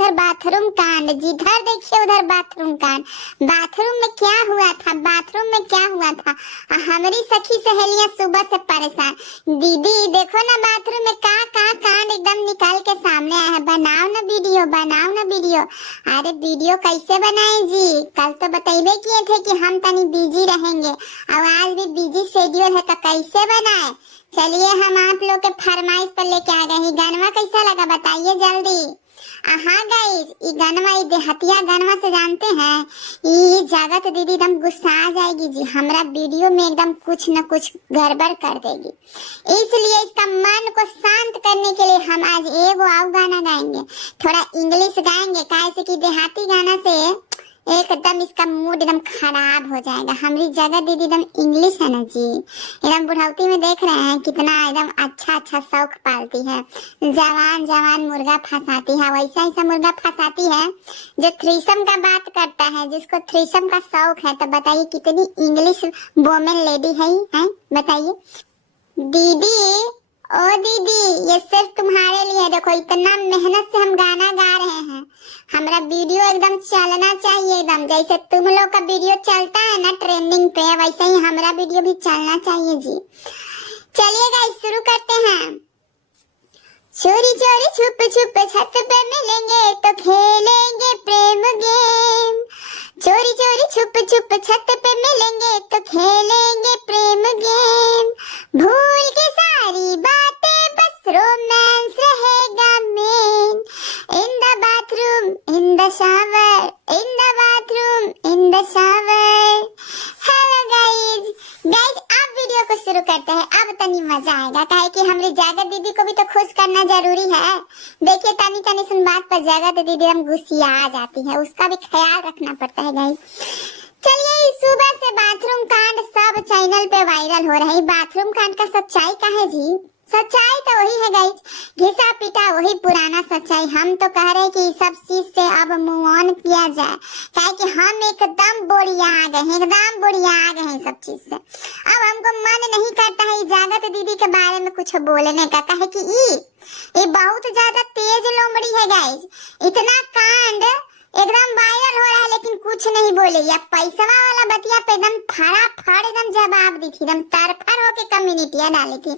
उधर बाथरूम कांड, जिधर देखिए उधर बाथरूम कांड। बाथरूम में क्या हुआ था, बाथरूम में क्या हुआ था? हमारी सखी सहेलियां सुबह से परेशान, दीदी देखो ना बाथरूम में का कांड एकदम निकाल के सामने आया है, बनाओ ना वीडियो, बनाओ ना वीडियो। अरे वीडियो कैसे बनाए जी? कल तो बताइए किए थे कि हम तनी बिजी रहेंगे, अब आज भी बिजी शेड्यूल है तो कैसे बनाए? चलिए हम आप लोग के फरमाइश पर लेके आ गए हैं। गानवा कैसा लगा बताइए जल्दी। हाँ गाइस, ये गानवा, ये देहतिया गानवा से जानते हैं, ये जागत दीदी एकदम गुस्सा आ जाएगी जी, हमरा वीडियो में एकदम कुछ न कुछ गड़बड़ कर देगी। इसलिए इसका मन को शांत करने के लिए हम आज एगो और गाना गाएंगे, थोड़ा इंग्लिश गाएंगे, कैसे कि देहाती गाना से एकदम इसका मूड एकदम खराब हो जाएगा। हमारी जगह दीदी एकदम इंग्लिश है ना जी, एकदम बुढ़ावती में देख रहे हैं कितना एकदम अच्छा अच्छा शौक पालती है, जवान जवान मुर्गा फंसाती है, वैसा ऐसा मुर्गा फंसाती है जो थ्रीसम का बात करता है, जिसको थ्रीसम का शौक है। तो बताइए कितनी इंग्लिश वोमेन लेडी है बताइए। दीदी ओ दीदी, ये सिर्फ तुम्हारे लिए, देखो इतना मेहनत से हम गाना गा रहे हैं, हमारा वीडियो एकदम चलना चाहिए, एकदम जैसे तुम लोग का वीडियो चलता है ना ट्रेंडिंग पे, वैसे ही हमारा वीडियो भी चलना चाहिए जी। चलिए गाइस शुरू करते हैं। चोरी चोरी छुप छुप छत पे मिलेंगे तो खेलेंगे प्रेम गेम, चोरी चोरी छुप छुप छत पे मिलेंगे तो खेलेंगे प्रेम गेम, भूल के सारी बातें बस रोमांस रहेगा main, in the bathroom in the shower, in the bathroom in the shower. Hello guys, अब वीडियो को शुरू करते हैं। अब तनी मजा आएगा, काहे कि हमारी जागत दीदी को भी तो खुश करना जरूरी है। देखिए तनी तनी सुन बात पर जागत दीदी हम गुस्सिया आ जाती है, उसका भी ख्याल रखना पड़ता है गाइस। चलिए सुबह से बाथरूम कांड सब चैनल पे वायरल हो रहा है। बाथरूम कांड का सच्चाई क्या है जी? सच्चाई तो वही है गाइस, घिसा पीटा वही पुराना सच्चाई। हम तो कह रहे हैं कि सब चीज से अब मूव ऑन किया जाए, क्या कि हम एकदम बोरिया आ गए हैं, एकदम बोरिया आ गए हैं सब चीज से। अब हमको मन नहीं करता है जागत दीदी के बारे में कुछ बोलने का, कहे कि ये बहुत ज्यादा तेज लोमड़ी है गाइस, इतना कांड एकदम वायरल हो रहा है लेकिन कुछ नहीं बोले। या पैसा वाला बतिया पे एकदम फटाफट एकदम जवाब दी थी, एकदम तरफर होके कम्युनिटियां डाली थी।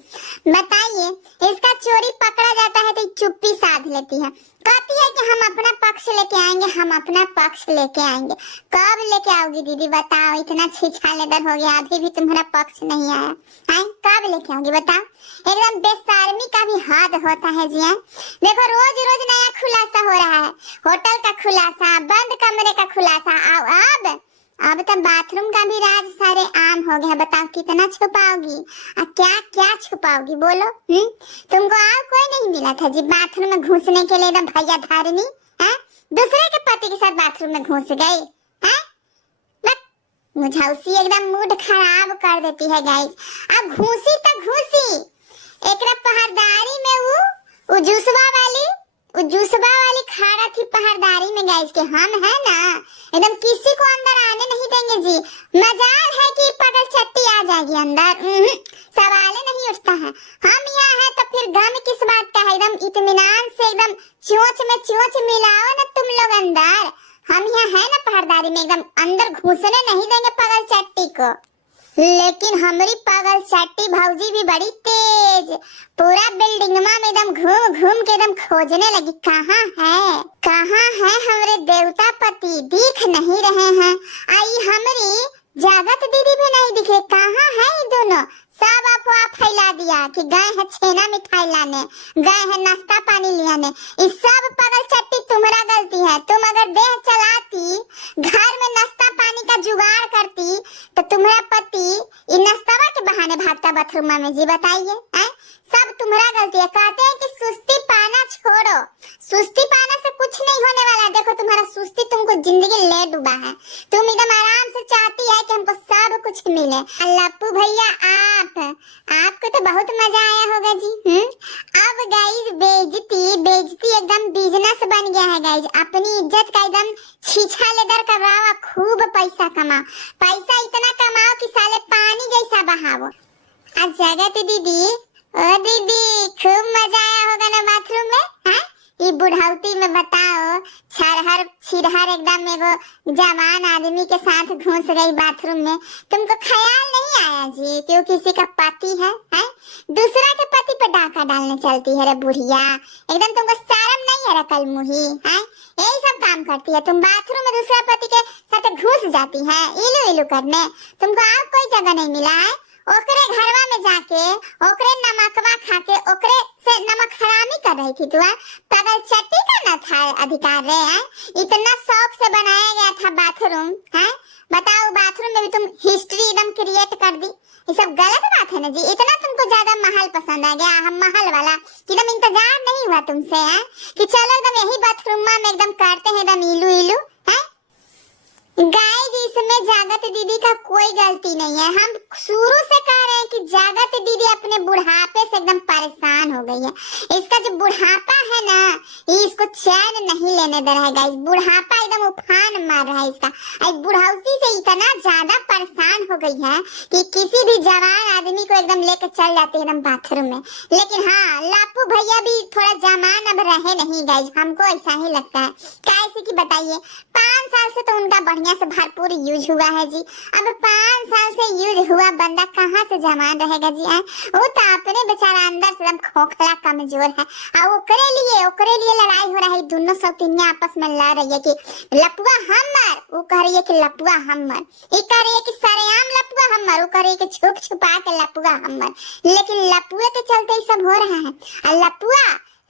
बताइए इसका चोरी पकड़ा जाता है तो चुप्पी साध लेती है, कहती है कि हम अपना पक्ष लेके आएंगे, हम अपना पक्ष लेके आएंगे। कब लेके आओगी दीदी बताओ? इतना छिछालेदर हो गया अभी भी तुम्हारा पक्ष नहीं आया है, कब लेके आओगी बताओ? एकदम बेशर्मी का भी हद होता है जी। देखो रोज रोज नया खुलासा हो रहा है, होटल का खुलासा, बंद कमरे का खुलासा, अब तो बाथरूम का भी राज सारे आम हो गया। बताओ कितना छुपाओगी, क्या क्या छुपाओगी बोलो? तुमको और कोई नहीं मिला था जी बाथरूम में घुसने के लिए? एकदम भैया धारनी है, दूसरे के पति के साथ बाथरूम में घुस गई है, मुझौसी एकदम मूड खराब कर देती है गाइस। अब घुसी तो घुसी, एकरा पहरदारी में वो जुसवा वाली खड़ा थी पहरदारी में गाइस के हम है ना एकदम किसी को अंदर आने नहीं देंगे जी। मजाल है कि पगल चट्टी आ जाएगी अंदर, सवाल नहीं उठता है। हम यहाँ है तो फिर गम किस बात का है? एकदम इत्मीनान से एकदम चोंच में चोंच मिलाओ ना तुम लोग अंदर। हम यहाँ है ना पहरदारी में, एकदम अंदर घुसने नहीं देंगे पगल चट्टी को। लेकिन हमारी पागल चट्टी भौजी भी बड़ी तेज, पूरा बिल्डिंग में एकदम घूम घूम के एकदम खोजने लगी, कहाँ है हमारे देवता पति? दिख नहीं रहे हैं। आई हमारी जागत दीदी भी नहीं दिखे, कहाँ है ये दोनों? सब अफवाह फैला दिया कि गए हैं छेना मिठाई लाने, गए हैं नाश्ता पानी लाने। इस सब पागल चट्टी तुम्हारा गलती है। तुम अगर देह चलाती, घर में नाश्ता पानी का जुगाड़ करती तो तुम्हारा पति इन नाश्ता के बहाने भागता बाथरूम में जी। बताइए सब तुम्हारा गलती है। कहते हैं कि सुस्ती पाना छोड़ो, सुस्ती पाना से कुछ नहीं होने वाला। देखो तुम्हारा सुस्ती तुमको जिंदगी ले डूबा है। तुम एकदम आराम से चाहती है कि हमको सब कुछ मिले। लप्पू भैया आपको तो बहुत मजा आया होगा जी। अब गाइस बेइज्जती एकदम बिजनेस बन गया है गाइस। अपनी इज्जत का एकदम छीछा लेदर करवाओ, खूब पैसा कमाओ, पैसा इतना कमाओ कि साले पानी जैसा बहाओ। आज जगत दीदी, ओ दीदी खूब मजा आया होगा ना बाथरूम में? कि बुढ़ौती में बताओ छरहर छिरहर एकदम एगो जवान आदमी के साथ घुस गई बाथरूम में। तुमको ख्याल नहीं आया जी कि वो किसी का पति है? दूसरा के पति पे डाका डालने चलती है रे बुढ़िया, एकदम तुमको शर्म नहीं है रे कलमुही है? यही सब काम करती है तुम, बाथरूम में दूसरा पति के साथ घुस जाती है इलू इलू करने। तुमको और कोई जगह नहीं मिला है? ओकरे घरवा में जाके ओकरे नमकवा खाके ओकरे से नमक हरामी कर रही थी तू? पागल चट्टी का ना था अधिकार रे? इतना शौक से बनाया गया था बाथरूम है, बताओ बाथरूम में भी तुम हिस्ट्री एकदम क्रिएट कर दी। ये सब गलत बात है ना जी। इतना तुमको ज्यादा महल पसंद आ गया, हम महल वाला एकदम इंतजार नहीं हुआ तुमसे है कि चलो एकदम यही बाथरूम में एकदम करते हैं एकदम इलू इलू है? गाइस इसमें जागत दीदी का कोई गलती नहीं है। हम शुरू से कह रहे हैं कि जागत दीदी अपने बुढ़ापे से एकदम परेशान हो गई है। इसका जो बुढ़ापा है ना, ये इसको चैन नहीं लेने दे रहा है गाइस। बुढ़ापा एकदम उफान मार रहा है इसका। बुढ़ाउती से इतना ज्यादा परेशान हो गई है कि किसी भी जवान आदमी को एकदम लेकर चल जाती है एकदम बाथरूम में। लेकिन हाँ, लापू भैया भी थोड़ा जवान अब रहे नहीं गाइस, हमको ऐसा ही लगता है। कैसे कि बताइए, 5 साल से तो उनका बढ़िया से भरपूर यूज हुआ है जी। अब 5 साल से यूज हुआ बंदा कहाँ से जवान रहेगा जी? वो तो अपने बेचारा अंदर से एकदम खोखला कमजोर है। और ओकरे लिए लड़ाई हो रहा है। दोनों सौतीनियां आपस में लड़ रही है कि लपुआ हमर, वो कह रही है कि लपुआ हमर, ये कह रही है कि सरेआम लपुआ हमर, वो कह रही है कि छुप छुपा के लपुआ हमर। लेकिन लपुए के चलते ही सब हो रहा है। और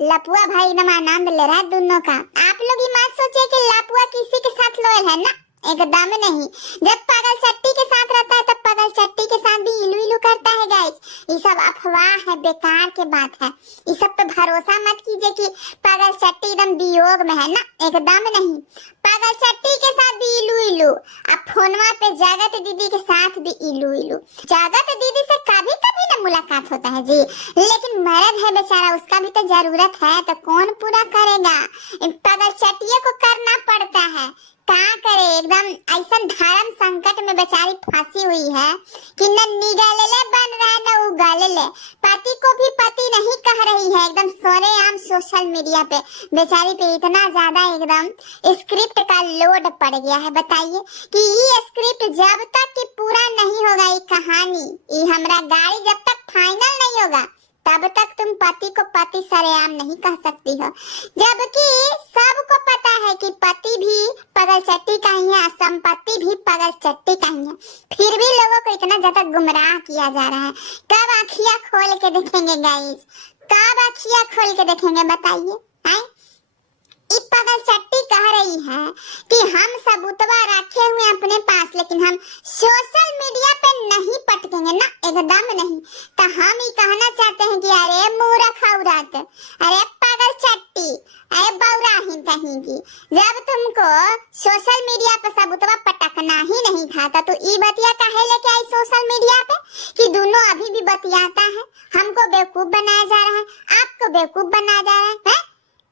लपुआ भाई एकदम आनंद ले रहा है दोनों का। आप लोग ये मत सोचिए कि लपुआ किसी के साथ लॉयल है ना, एकदम नहीं। जब पागल चट्टी के साथ रहता है तब पागल चट्टी के साथ भी इलू इलू करता है गाइस। ये सब अफवाह है, बेकार के बात है। इस सब पे भरोसा मत कीजिए कि पागल चट्टी एकदम वियोग में है ना, एकदम नहीं। पागल चट्टी के साथ भी इलू इलू, अब फोनवा पे जागत दीदी के साथ भी इलू इलू। जागत दीदी से कभी कभी ना मुलाकात होता है जी, लेकिन मर्द है बेचारा, उसका भी तो जरूरत है, तो कौन पूरा करेगा? पागल चट्टियों को करना पड़ता है। क्या करे, एकदम ऐसा धर्म संकट में बेचारी फंसी हुई है कि न निगलले बन रहा है न उगलले। पति को भी पति नहीं कह रही है, एकदम सरेआम सोशल मीडिया पे बेचारी पे इतना ज्यादा एकदम स्क्रिप्ट का लोड पड़ गया है। बताइए कि ये स्क्रिप्ट जब तक कि पूरा नहीं होगा, ये कहानी, ये हमारा गाड़ी जब तक फाइनल नहीं होगा तब तक तुम पति को पति सरेआम नहीं कह सकती हो। जबकि सबको पता है कि पति भी पागल चट्टी का ही है, संपत्ति भी पागल चट्टी का ही है, फिर भी लोगों को इतना ज्यादा गुमराह किया जा रहा है। कब आँखियां खोल के देखेंगे गाइस? कब आँखियां खोल के देखेंगे बताइए? पागल चट्टी कह रही है कि हम सबूतवा रखे हुए अपने पास, लेकिन हम सोशल मीडिया पे नहीं पटकेंगे ना, एकदम नहीं। तो हम ये कहना चाहते हैं कि अरे मूर्ख औरत, अरे पागल चट्टी, अरे बौराहीन कहीं की, जब तुमको सोशल मीडिया पे सबूतवा पटकना ही नहीं था तो ई बतिया काहे लेके आई सोशल मीडिया पे कि दोनों अभी भी बतियाता है? हमको बेवकूफ बनाया जा रहा है, आपको बेवकूफ बनाया जा रहा है।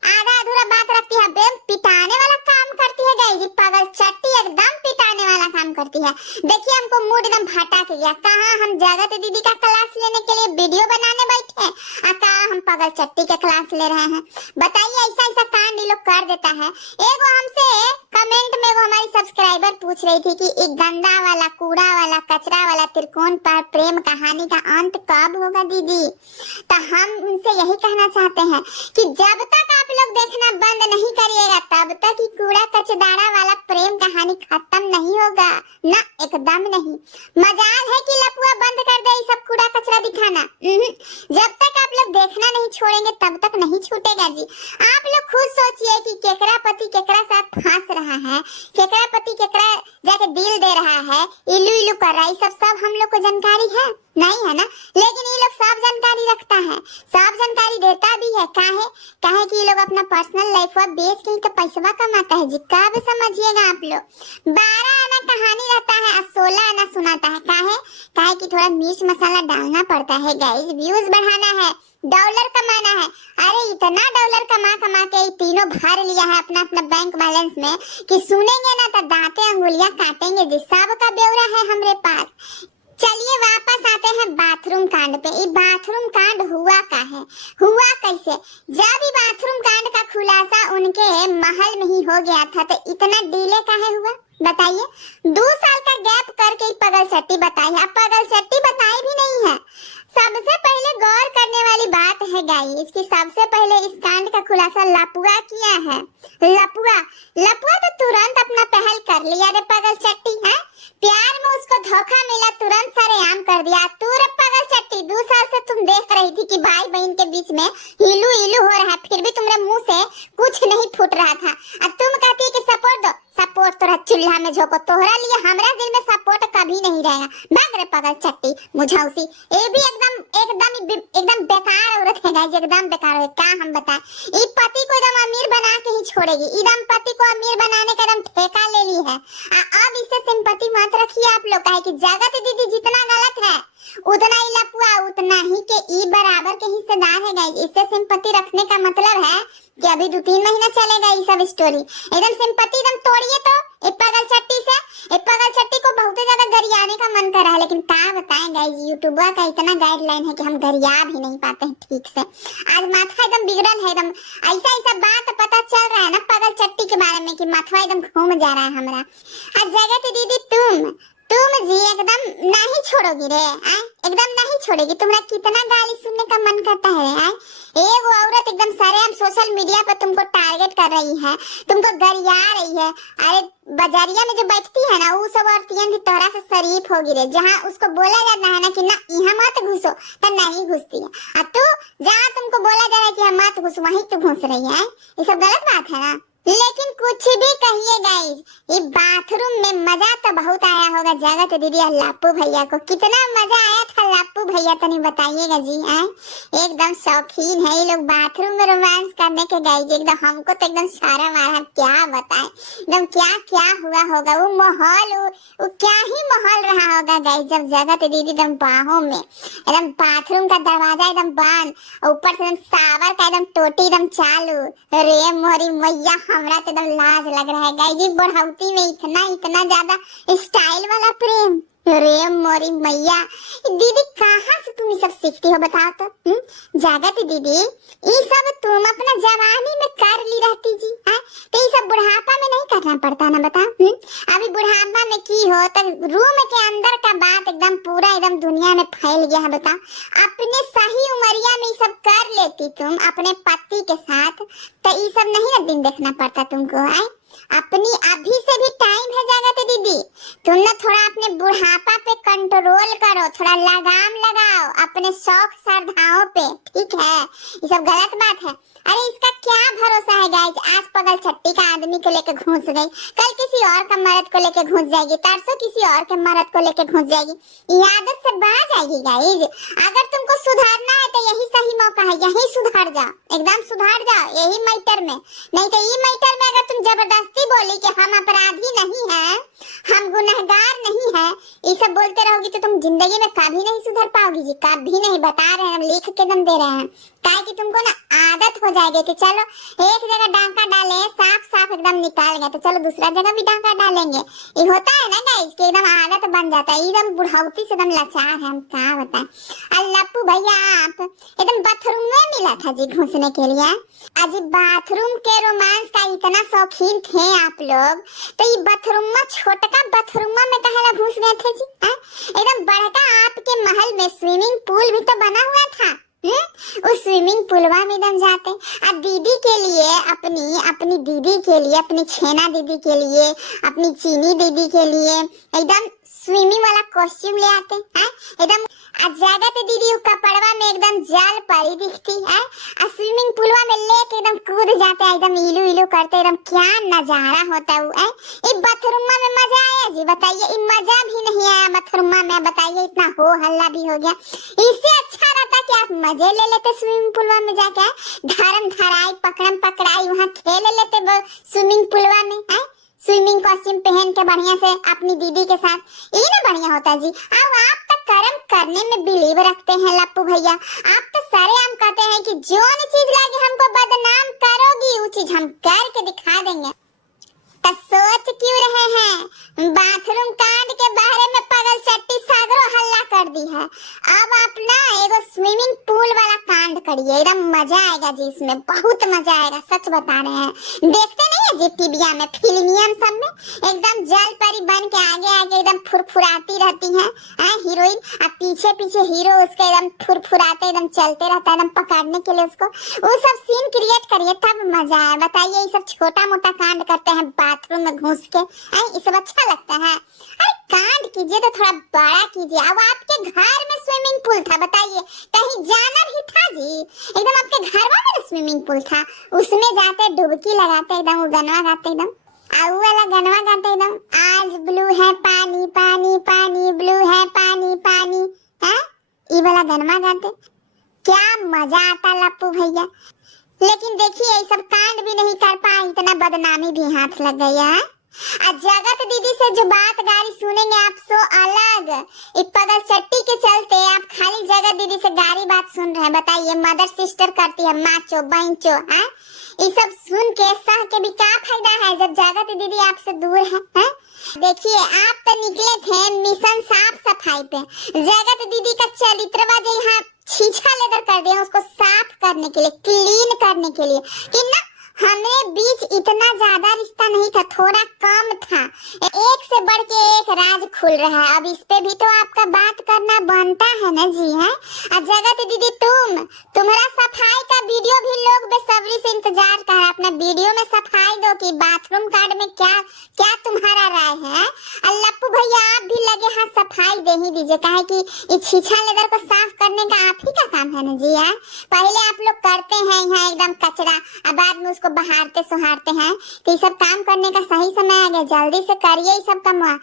आधा अधूरा बात रखती है, बेम पिटाने वाला काम करती है गाइस। पागल चट्टी एकदम पिटाने वाला काम करती है। देखिए हमको मूड एकदम भटक गया। कहाँ हम जागत दीदी का क्लास लेने के लिए वीडियो बनाने बैठे हैं और कहाँ हम पागल चट्टी के क्लास ले रहे हैं? बताइए, ऐसा ऐसा कांड लोग कर देता है। एगो हमसे कमेंट में वो हमारी सब्सक्राइबर पूछ रही थी कि एक गंदा वाला, कूड़ा वाला, कचरा वाला त्रिकोण पर प्रेम कहानी का अंत कब होगा दीदी? तो हम उनसे यही कहना चाहते हैं कि जब तक आप लोग देखना बंद नहीं करिएगा तब तक ही कूड़ा कचदारा वाला प्रेम कहानी खत्म नहीं होगा ना, एकदम नहीं। मजाल है कि लपुआ बंद कर दे सब कूड़ा कचरा दिखाना। जब तक आप लोग देखना नहीं छोड़ेंगे तब तक नहीं छूटेगा जी। आप लोग खुद सोचिए कि केकरा पति केकरा साथ फंस रहा है, केकरा पति केकरा जाके दिल दे रहा है, इलू इलू कर रहा है, सब हम लोग को जानकारी है नहीं है ना? लेकिन ये लोग सब जानकारी रखता है, सब जानकारी देता भी है। काहे कि ये लोग अपना पर्सनल लाइफ बेच के ही तो पैसा कमाता है जी। कब समझिएगा आप लोग? 12 आना कहानी रहता है और 16 आना सुनाता है। काहे कि थोड़ा मिर्च मसाला डालना पड़ता है गाइस, व्यूज बढ़ाना है, डॉलर कमाना है। अरे इतना डॉलर कमा के तीनों भर लिया है अपना अपना बैंक बैलेंस में कि सुनेंगे ना तो दांते अंगुलियां काटेंगे जी। सबका ब्यौरा है हमारे पास। चलिए वापस आते हैं बाथरूम कांड पे। ये बाथरूम कांड हुआ का है, हुआ कैसे? जब ये बाथरूम कांड का खुलासा उनके महल में ही हो गया था तो इतना डिले काहे हुआ बताइए? 2 साल का गैप करके ही पगलचट्टी बताई है। अब पगलचट्टी बताई भी नहीं है। सबसे पहले गौर करने वाली बात है गाइस, इसकी सबसे पहले इस कांड का खुलासा लपुआ किया है। लपुआ तो तुरंत अपना पहल कर लिया रे पगलचट्टी है। प्यार में उसको धोखा मिला, तुरंत सरेआम कर दिया। तू रे पगलचट्टी 2 साल से तुम देख रही थी कि भाई बहन के बीच में हिलू हिलू हो रहा है, फिर भी तुम्हारे मुंह से कुछ नहीं फूट रहा था। अब तुम कहती है कि सपोर्ट दो, सपोर्ट तोरा चूल्हा में झोंको, तोहरा लिए हमरा दिल में सपोर्ट कभी नहीं रहेगा। भाग रे पगलचट्टी मुझौसी। ये भी एकदम बेकार औरत है गाइस, एकदम बेकार है। क्या हम बताएं, ये पति को एकदम अमीर बना के ही छोड़ेगी। एकदम पति को अमीर बनाने का एकदम ठेका ले ली है। अब इससे सिंपैथी मत रखिए आप लोग, काहे कि जगत दीदी जितना गलत है उतना ही लपुआ उतना ही के ई बराबर के हिस्सेदार है गाइस। इससे सिंपैथी रखने का मतलब है कि अभी 2-3 महीना चलेगा ये सब स्टोरी। एकदम सिंपैथी एकदम तोड़िए तो एक पगलचट्टी से। एक पगलचट्टी को बहुत ज्यादा गरियाने का मन कर रहा है, लेकिन क्या बताएं गाइस, यूट्यूबर का इतना गाइडलाइन है कि हम गरिया भी नहीं पाते हैं ठीक से। आज माथा एकदम बिगड़ल है, एकदम ऐसा बात पता चल रहा है ना पगलचट्टी के बारे में कि माथा एकदम घूम जा रहा है हमारा। आज जगत दीदी तुम जी एकदम नहीं छोड़ोगी रे, एकदम नहीं छोड़ेगी। तुम्हारा कितना गाली सुनने का मन करता है। एक औरत एकदम सरेआम सोशल मीडिया पर तुमको टारगेट कर रही है, तुमको गरिया रही है। अरे बाजारिया में जो बैठती है ना वो सब औरतियां भी तोरा से शरीफ होगी रे। जहाँ उसको बोला जाता है ना कि ना यहाँ मत घुसो तो नहीं घुसती है। अब तू जहाँ तुमको बोला जा रहा है कि यहाँ मत घुस वहीं तू घुस रही है। ये सब गलत बात है ना। लेकिन कुछ भी कहिए गाइस, ये बाथरूम में मजा तो बहुत आया होगा जगत दीदी और लप्पू भैया को। कितना मजा आया था लप्पू भैया तो नहीं बताइएगा जी। एकदम शौकीन है ये लोग बाथरूम में रोमांस करने के गाइस। एकदम हमको तो एकदम सारा मारा, क्या बताएं एकदम क्या क्या हुआ होगा। वो माहौल वो क्या ही माहौल रहा होगा गाइस, जब जगत दीदी एकदम बाहों में एकदम बाथरूम का दरवाजा एकदम बंद, ऊपर से एकदम सावर का एकदम टोटी एकदम चालू। रे मोरी मैया, हमरा तो एकदम लाज लग रहा है गाइस। जी बढ़ावती में इतना ज्यादा स्टाइल वाला प्रेम, रे मोरी मैया। दीदी कहाँ से तुम ये सब सीखती हो बताओ तो? जगत दीदी ये सब तुम अपना जवानी में कर ली रहती जी, तो ये सब बुढ़ापा में नहीं करना पड़ता ना बताओ। अभी बुढ़ापा में की हो तो रूम के अंदर का बात एकदम पूरा एकदम दुनिया में फैल गया है बताओ। अपने सही उमरिया में ये सब कर लेती तुम अपने पति के साथ, तो ये सब नहीं ना दिन देखना पड़ता तुमको। अपनी अभी से भी टाइम है जगत दीदी, तुम ना थोड़ा अपने बुढ़ापा पे कंट्रोल करो, थोड़ा लगाम लगाओ अपने शौक श्रद्धाओं पे, ठीक है? ये सब गलत बात है। अरे इसका क्या भरोसा है गाइस, आज पगलचट्टी का आदमी को लेकर घुस गई, कल किसी और का मर्द को लेकर घुस जाएगी, परसों किसी और के मर्द को लेकर घुस जाएगी। ये आदत से बाज आएगी गाइस। अगर तुमको सुधारना है तो यही सही मौका है, यही सुधार जाओ, एकदम सुधार जाओ यही मैटर में। नहीं तो ये मैटर में अगर तुम जबरदस्ती बोली कि हम अपराधी नहीं हैं, हम गुनहगार नहीं हैं, ये सब बोलते रहोगी तो तुम जिंदगी में कभी नहीं सुधर पाओगी जी, कभी नहीं। बता रहे हैं, लिख के दम दे रहे हैं, काहे कि तुमको ना आदत हो जाएगी कि चलो एक जगह डांका डाले साफ एकदम निकाल गया तो चलो दूसरा जगह भी डांका डालेंगे। ये होता है ना गाइस कि एकदम आदत बन जाता है। एकदम बुढ़ावती से एकदम लाचार है, हम क्या बताएं। लप्पू भैया आप एकदम बाथरूम में मिला था जी घुसने के लिए। आज बाथरूम के रोमांस का इतना शौकीन थे आप लोग, तो ये बाथरूम में छोटका बाथरूम में कहेला घुस गए थे जी। एकदम बड़का आपके महल में स्विमिंग पूल भी तो बना हुआ था, उस स्विमिंग पूलवा में एकदम जाते। अब दीदी के लिए अपनी दीदी के लिए, अपनी छेना दीदी के लिए, अपनी चीनी दीदी के लिए एकदम स्विमिंग वाला कॉस्ट्यूम ले आते हैं एकदम। जगत दीदी कपड़वा में एकदम जल परी दिखती है, स्विमिंग पूलवा में लेके एकदम कूद जाते हैं, एकदम इलू इलू करते, एकदम क्या नजारा होता है। ये बाथरूम में मजा आया जी बताइए? ये मजा भी नहीं आया बाथरूम में बताइए, इतना हो हल्ला भी हो गया। इससे अच्छा रहता कि आप मजे ले लेते स्विमिंग पूलवा में जाके, धर्म धराई पकड़म पकड़ाई वहाँ खेल लेते स्विमिंग पूलवा में। स्विमिंग कॉस्ट्यूम पहन के बढ़िया से अपनी दीदी के साथ, ये ना बढ़िया होता जी। अब आप तो कर्म करने में बिलीव रखते हैं लप्पू भैया, आप तो सरेआम कहते हैं कि जो चीज लागे हमको बदनाम करोगी वो चीज हम करके दिखा देंगे। तो सोच क्यों रहे हैं? बाथरूम कांड के बारे में पगल चट्टी सागरो हल्ला कर दी है। अब आप ना एगो स्विमिंग पूल वाला कांड करिए, एकदम मजा आएगा जी, इसमें बहुत मजा आएगा, सच बता रहे हैं। देखते नहीं है जी टीविया में, फिल्मियम सब में एकदम जल परी बन के आगे आगे एकदम फुरफुराती रहती है हीरोइन, और पीछे पीछे हीरो उसके एकदम फुरफुराते एकदम चलते रहता है एकदम पकड़ने के लिए उसको। वो सब सीन क्रिएट करिए तब मजा है। बताइए ये सब छोटा मोटा कांड करते हैं बाथरूम में घुस के, ये सब अच्छा लगता है? अरे कांड कीजिए तो थोड़ा बड़ा कीजिए। अब आपके घर में स्विमिंग पूल था, बताइए कहीं जाना भी था जी? एकदम आपके घर में स्विमिंग पूल था, उसमें जाते डुबकी लगाते एकदम, वो गनवा गाते एकदम, वाला गनवा गाते एकदम, आज ब्लू है पानी पानी पानी, ब्लू है पानी पानी, है ये वाला गनवा गाते, क्या मजा आता लप्पू भैया। लेकिन देखिए ये सब कांड भी नहीं कर पाए, इतना बदनामी भी हाथ लग गया है। जगत दीदी से जो बात गारी सुनेंगे आप सो अलग, इस पगल चट्टी के चलते आप खाली जगत दीदी से गारी बात सुन रहे हैं। बताइए मदर सिस्टर करती है माचो बहनचो, हैं ये सब सुन के सह के भी क्या फायदा है जब जगत दीदी आपसे दूर है? देखिए आप तो निकले थे मिशन साफ सफाई पे, जगत दीदी का चरित्रवा जो यहाँ छीछा लेकर कर दिया उसको साफ करने के लिए, क्लीन करने के लिए, कि ना हमें बीच इतना ज्यादा रिश्ता नहीं था, थोड़ा कम था। एक से बढ़ के एक राज खुल रहा है, अब इस पे भी तो आपका बात करना बनता है ना जी, है? जगत दीदी तुम्हारा सफाई का वीडियो भी लोग बेसब्री से इंतजार कर रहे हैं, अपना वीडियो में सफाई दो कि बाथरूम कार्ड में क्या क्या तुम्हारा राय है। लप्पू भैया आप भी लगे हाथ सफाई दे ही दीजिए, काहे कि ये छीछा लेदर को साफ करने का आप ही का काम है ना जी, है? पहले आप लोग करते हैं यहाँ एकदम कचरा, अब बाद में उसको बहारते सुहारते हैं, तो ये सब काम करने का सही समय आ गया, जल्दी से करिए ये सब काम।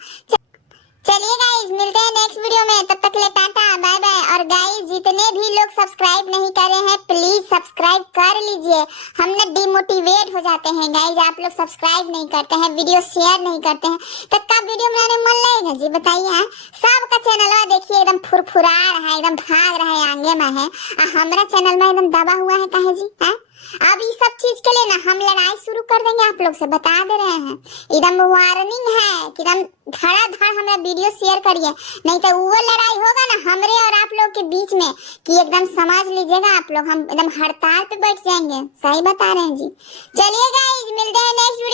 चलिए गाइस मिलते हैं नेक्स्ट वीडियो में, तब तक के लिए टाटा बाय बाय। और गाइस जितने भी लोग सब्सक्राइब नहीं करे हैं प्लीज सब्सक्राइब कर लीजिए, हम ना डिमोटिवेट हो जाते हैं गाइस, आप लोग सब्सक्राइब नहीं करते हैं, वीडियो शेयर नहीं करते हैं, तो कब वीडियो बनाने मन लगेगा जी बताइए? सबका चैनल देखिए एकदम फुरफुरा रहा है, एकदम भाग रहा है आगे में है, हमारा चैनल में एकदम दबा हुआ है काहे जी, है? अब इस सब चीज के लिए ना हम लड़ाई शुरू कर देंगे, आप लोग से बता दे रहे हैं, एकदम वार्निंग है कि एकदम धड़ाधड़ हमें वीडियो शेयर करिए, नहीं तो वो लड़ाई होगा ना हमरे और आप लोग के बीच में कि एकदम समझ लीजिएगा आप लोग, हम एकदम हड़ताल पे बैठ जाएंगे, सही बता रहे हैं जी। चलिए गाइस मिलते हैं नेक्स्ट